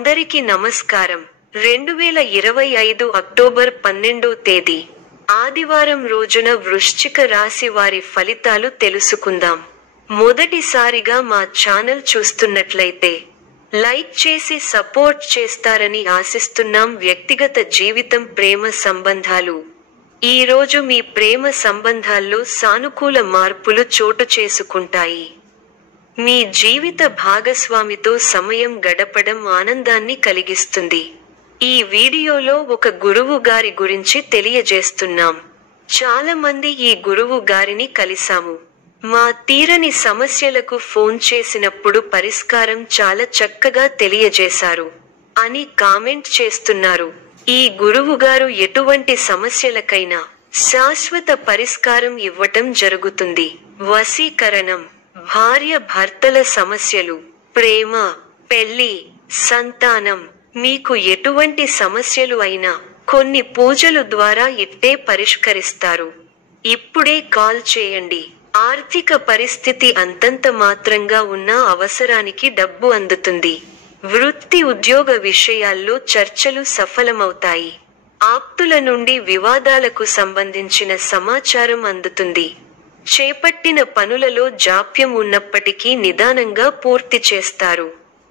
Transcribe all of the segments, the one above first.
అందరికీ నమస్కారం. 2025 అక్టోబర్ 12వ తేదీ ఆదివారం రోజున వృశ్చిక రాశి వారి ఫలితాలు తెలుసుకుందాం. మొదటిసారిగా మా ఛానల్ చూస్తున్నట్లయితే లైక్ చేసి సపోర్ట్ చేస్తారని ఆశిస్తున్నాం. వ్యక్తిగత జీవితం, ప్రేమ సంబంధాలు. ఈ రోజు మీ ప్రేమ సంబంధాల్లో సానుకూల మార్పులు చోటు చేసుకుంటాయి. మీ జీవిత భాగస్వామితో సమయం గడపడం ఆనందాన్ని కలిగిస్తుంది. ఈ వీడియోలో ఒక గురువు గారి గురించి తెలియజేస్తున్నాం. చాలా మంది ఈ గురువు గారిని కలిసాము. మా తీరని సమస్యలకు ఫోన్ చేసినప్పుడు పరిష్కారం చాలా చక్కగా తెలియజేశారు అని కామెంట్ చేస్తున్నారు. ఈ గురువుగారు ఎటువంటి సమస్యలకైనా శాశ్వత పరిష్కారం ఇవ్వటం జరుగుతుంది. వశీకరణం, భార్య భర్తల సమస్యలు, ప్రేమ, పెళ్లి, సంతానం, మీకు ఎటువంటి సమస్యలు అయినా కొన్ని పూజలు ద్వారా ఇట్టే పరిష్కరిస్తారు. ఇప్పుడే కాల్ చేయండి. ఆర్థిక పరిస్థితి అంతంత మాత్రంగా ఉన్న అవసరానికి డబ్బు అందుతుంది. వృత్తి ఉద్యోగ విషయాల్లో చర్చలు సఫలమవుతాయి. ఆప్తుల నుండి వివాదాలకు సంబంధించిన సమాచారం అందుతుంది. చేపట్టిన పనులలో జాప్యం ఉన్నప్పటికీ నిదానంగా పూర్తి చేస్తారు.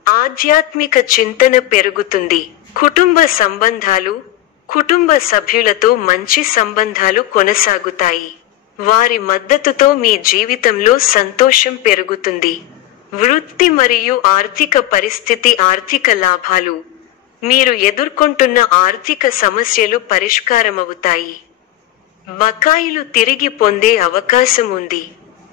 ఆధ్యాత్మిక చింతన పెరుగుతుంది. కుటుంబ సంబంధాలు, కుటుంబ సభ్యులతో మంచి సంబంధాలు కొనసాగుతాయి. వారి మద్దతుతో మీ జీవితంలో సంతోషం పెరుగుతుంది. వృత్తి మరియు ఆర్థిక పరిస్థితి, ఆర్థిక లాభాలు. మీరు ఎదుర్కొంటున్న ఆర్థిక సమస్యలు పరిష్కారమవుతాయి. బకాయిలు తిరిగి పొందే అవకాశం ఉంది.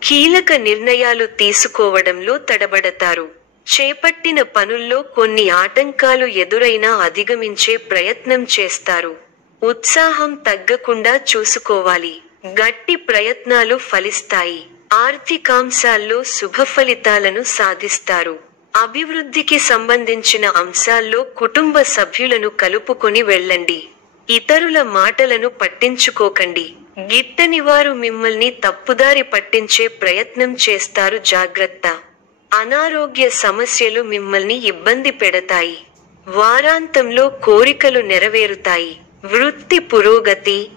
కీలక నిర్ణయాలు తీసుకోవడంలో తడబడతారు. చేపట్టిన పనుల్లో కొన్ని ఆటంకాలు ఎదురైనా అధిగమించే ప్రయత్నం చేస్తారు. ఉత్సాహం తగ్గకుండా చూసుకోవాలి. గట్టి ప్రయత్నాలు ఫలిస్తాయి. ఆర్థికాంశాల్లో శుభ ఫలితాలను సాధిస్తారు. అభివృద్ధికి సంబంధించిన అంశాల్లో కుటుంబ సభ్యులను కలుపుకొని వెళ్ళండి. ఇతరుల మాటలను పట్టించుకోకండి. గిట్టని వారు మిమ్మల్ని తప్పుదారి పట్టించే ప్రయత్నం చేస్తారు. జాగ్రత్త. అనారోగ్య సమస్యలు మిమ్మల్ని ఇబ్బంది పెడతాయి. వారాంతంలో కోరికలు నెరవేరుతాయి. వృత్తి పురోగతి.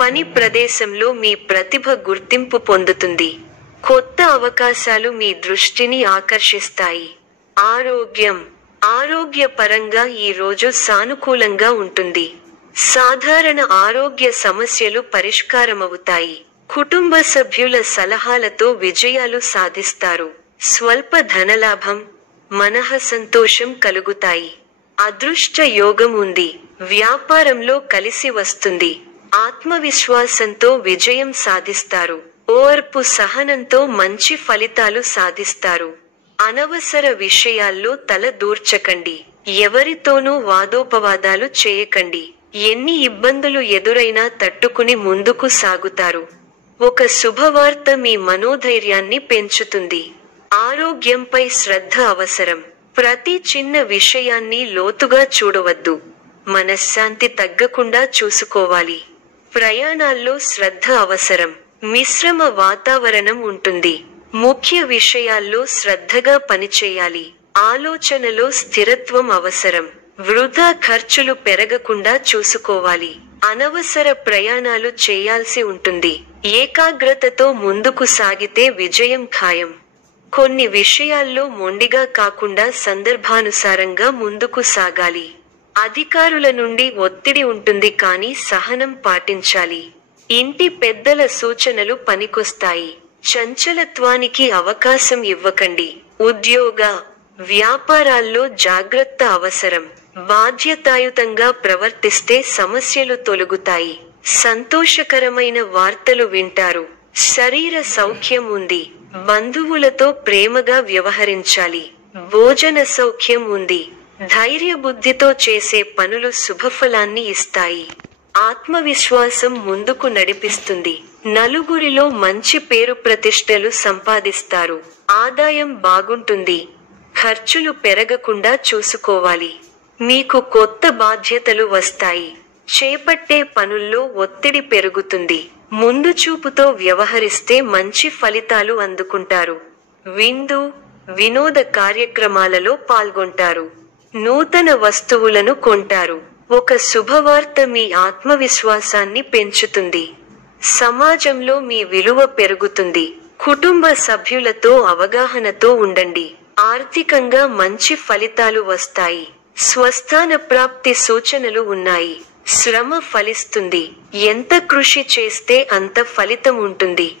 పని ప్రదేశంలో మీ ప్రతిభ గుర్తింపు పొందుతుంది. కొత్త అవకాశాలు మీ దృష్టిని ఆకర్షిస్తాయి. ఆరోగ్యం. ఆరోగ్యపరంగా ఈ రోజు సానుకూలంగా ఉంటుంది. సాధారణ ఆరోగ్య సమస్యలు పరిష్కారమవుతాయి. కుటుంబ సభ్యుల సలహాలతో విజయాలు సాధిస్తారు. స్వల్ప ధనలాభం, మనః సంతోషం కలుగుతాయి. అదృష్ట యోగం ఉంది. వ్యాపారంలో కలిసి వస్తుంది. ఆత్మవిశ్వాసంతో విజయం సాధిస్తారు. ఓర్పు సహనంతో మంచి ఫలితాలు సాధిస్తారు. అనవసర విషయాల్లో తల దూర్చకండి. ఎవరితోనూ వాదోపవాదాలు చేయకండి. ఎన్ని ఇబ్బందులు ఎదురైనా తట్టుకుని ముందుకు సాగుతారు. ఒక శుభవార్త మీ మనోధైర్యాన్ని పెంచుతుంది. ఆరోగ్యంపై శ్రద్ధ అవసరం. ప్రతి చిన్న విషయాన్ని లోతుగా చూడవద్దు. మనశ్శాంతి తగ్గకుండా చూసుకోవాలి. ప్రయాణాల్లో శ్రద్ధ అవసరం. మిశ్రమ వాతావరణం ఉంటుంది. ముఖ్య విషయాల్లో శ్రద్ధగా పనిచేయాలి. ఆలోచనలో స్థిరత్వం అవసరం. వృధా ఖర్చులు పెరగకుండా చూసుకోవాలి. అనవసర ప్రయాణాలు చేయాల్సి ఉంటుంది. ఏకాగ్రతతో ముందుకు సాగితే విజయం ఖాయం. కొన్ని విషయాల్లో మొండిగా కాకుండా సందర్భానుసారంగా ముందుకు సాగాలి. అధికారుల నుండి ఒత్తిడి ఉంటుంది కానీ సహనం పాటించాలి. ఇంటి పెద్దల సూచనలు పనికొస్తాయి. చంచలత్వానికి అవకాశం ఇవ్వకండి. ఉద్యోగ, వ్యాపారాల్లో జాగ్రత్త అవసరం. బాధ్యతాయుతంగా ప్రవర్తిస్తే సమస్యలు తొలగుతాయి. సంతోషకరమైన వార్తలు వింటారు. శరీర సౌఖ్యం ఉంది. బంధువులతో ప్రేమగా వ్యవహరించాలి. భోజన సౌఖ్యం ఉంది. ధైర్యబుద్ధితో చేసే పనులు శుభఫలాన్ని ఇస్తాయి. ఆత్మవిశ్వాసం ముందుకు నడిపిస్తుంది. నలుగురిలో మంచి పేరు ప్రతిష్టలు సంపాదిస్తారు. ఆదాయం బాగుంటుంది. ఖర్చులు పెరగకుండా చూసుకోవాలి. మీకు కొత్త బాధ్యతలు వస్తాయి. చేపట్టే పనుల్లో ఒత్తిడి పెరుగుతుంది. ముందు చూపుతో వ్యవహరిస్తే మంచి ఫలితాలు అందుకుంటారు. విందు, వినోద కార్యక్రమాలలో పాల్గొంటారు. నూతన వస్తువులను కొంటారు. ఒక శుభవార్త మీ ఆత్మవిశ్వాసాన్ని పెంచుతుంది. సమాజంలో మీ విలువ పెరుగుతుంది. కుటుంబ సభ్యులతో అవగాహనతో ఉండండి. ఆర్థికంగా మంచి ఫలితాలు వస్తాయి. స్వస్థాన ప్రాప్తి సూచనలు ఉన్నాయి. శ్రమ ఫలిస్తుంది. ఎంత కృషి చేస్తే అంత ఫలితం ఉంటుంది.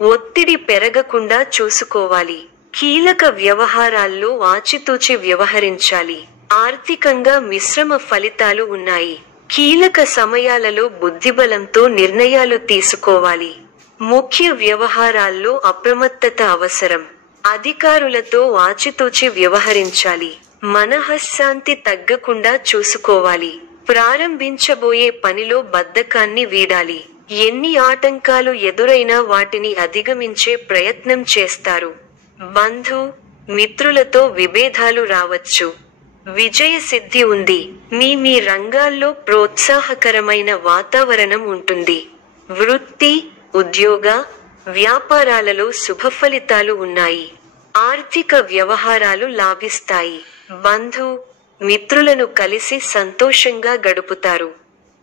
ఒత్తిడి పెరగకుండా చూసుకోవాలి. కీలక వ్యవహారాల్లో ఆచితూచి వ్యవహరించాలి. ఆర్థికంగా మిశ్రమ ఫలితాలు ఉన్నాయి. కీలక సమయాలలో బుద్ధిబలంతో నిర్ణయాలు తీసుకోవాలి. ముఖ్య వ్యవహారాల్లో అప్రమత్తత అవసరం. అధికారులతో ఆచితూచి వ్యవహరించాలి. మనఃశాంతి తగ్గకుండా చూసుకోవాలి. ప్రారంభించబోయే పనిలో బద్ధకాన్ని వీడాలి. ఎన్ని ఆటంకాలు ఎదురైనా వాటిని అధిగమించే ప్రయత్నం చేస్తారు. బంధు మిత్రులతో విభేదాలు రావచ్చు. విజయ సిద్ధి ఉంది. మీ రంగాల్లో ప్రోత్సాహకరమైన వాతావరణం ఉంటుంది. వృత్తి, ఉద్యోగ, వ్యాపారాలలో శుభఫలితాలు ఉన్నాయి. ఆర్థిక వ్యవహారాలు లాభిస్తాయి. బంధు మిత్రులను కలిసి సంతోషంగా గడుపుతారు.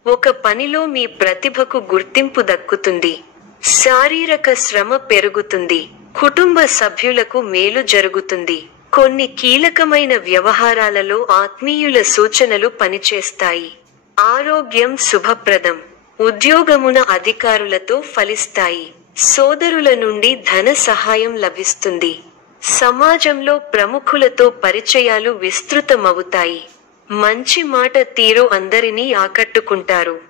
ఒక పనిలో మీ ప్రతిభకు గుర్తింపు దక్కుతుంది. శారీరక శ్రమ పెరుగుతుంది. కుటుంబ సభ్యులకు మేలు జరుగుతుంది. కొన్ని కీలకమైన వ్యవహారాలలో ఆత్మీయుల సూచనలు పనిచేస్తాయి. ఆరోగ్యం శుభప్రదం. ఉద్యోగమున అధికారులతో ఫలిస్తాయి. సోదరుల నుండి ధన సహాయం లభిస్తుంది. సమాజంలో ప్రముఖులతో పరిచయాలు విస్తృతమవుతాయి. మంచి మాట తీరు అందరినీ ఆకట్టుకుంటారు.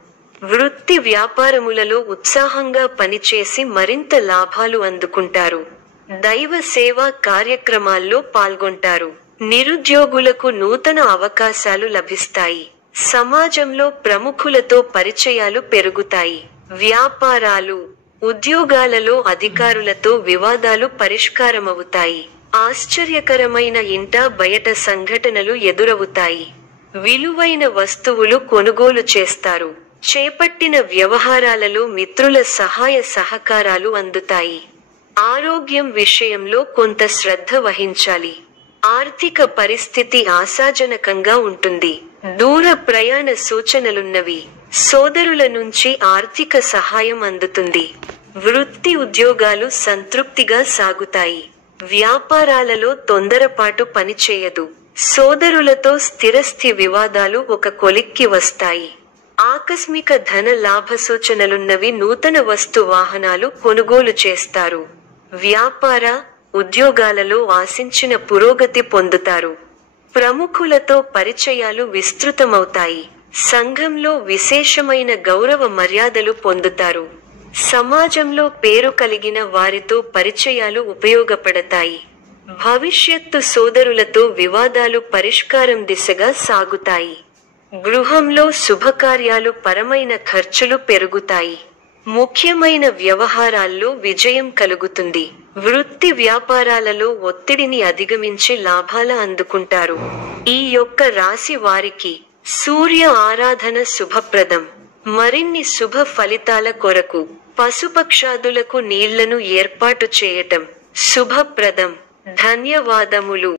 వృత్తి వ్యాపారములలో ఉత్సాహంగా పనిచేసి మరింత లాభాలు అందుకుంటారు. దైవ సేవా కార్యక్రమాల్లో పాల్గొంటారు. నిరుద్యోగులకు నూతన అవకాశాలు లభిస్తాయి. సమాజంలో ప్రముఖులతో పరిచయాలు పెరుగుతాయి. వ్యాపారాలు, ఉద్యోగాలలో అధికారులతో వివాదాలు పరిష్కారమవుతాయి. ఆశ్చర్యకరమైన ఇంట బయట సంఘటనలు ఎదురవుతాయి. విలువైన వస్తువులు కొనుగోలు చేస్తారు. చేపట్టిన వ్యవహారాలలో మిత్రుల సహాయ సహకారాలు అందుతాయి. ఆరోగ్యం విషయంలో కొంత శ్రద్ధ వహించాలి. ఆర్థిక పరిస్థితి ఆశాజనకంగా ఉంటుంది. దూర ప్రయాణ సూచనలున్నవి. సోదరుల నుంచి ఆర్థిక సహాయం అందుతుంది. వృత్తి ఉద్యోగాలు సంతృప్తిగా సాగుతాయి. వ్యాపారాలలో తొందరపాటు పనిచేయదు. సోదరులతో స్థిరస్థి వివాదాలు ఒక కొలిక్కి వస్తాయి. ఆకస్మిక ధన లాభ సూచనలున్నవి. నూతన వస్తు వాహనాలు కొనుగోలు చేస్తారు. వ్యాపార, ఉద్యోగాలలో ఆశించిన పురోగతి పొందుతారు. ప్రముఖులతో పరిచయాలు విస్తృతమవుతాయి. సంఘంలో విశేషమైన గౌరవ మర్యాదలు పొందుతారు. సమాజంలో పేరు కలిగిన వారితో పరిచయాలు ఉపయోగపడతాయి. భవిష్యత్తు సోదరులతో వివాదాలు పరిష్కారం దిశగా సాగుతాయి. గృహంలో శుభకార్యాలు పరమైన ఖర్చులు పెరుగుతాయి. ముఖ్యమైన వ్యవహారాల్లో విజయం కలుగుతుంది. వృత్తి వ్యాపారాలలో ఒత్తిడిని అధిగమించి లాభాల అందుకుంటారు. ఈ యొక్క రాశి వారికి సూర్య ఆరాధన శుభప్రదం. మరిన్ని శుభ ఫలితాల కొరకు పశుపక్షాదులకు నీళ్లను ఏర్పాటు చేయటం శుభప్రదం. ధన్యవాదములు.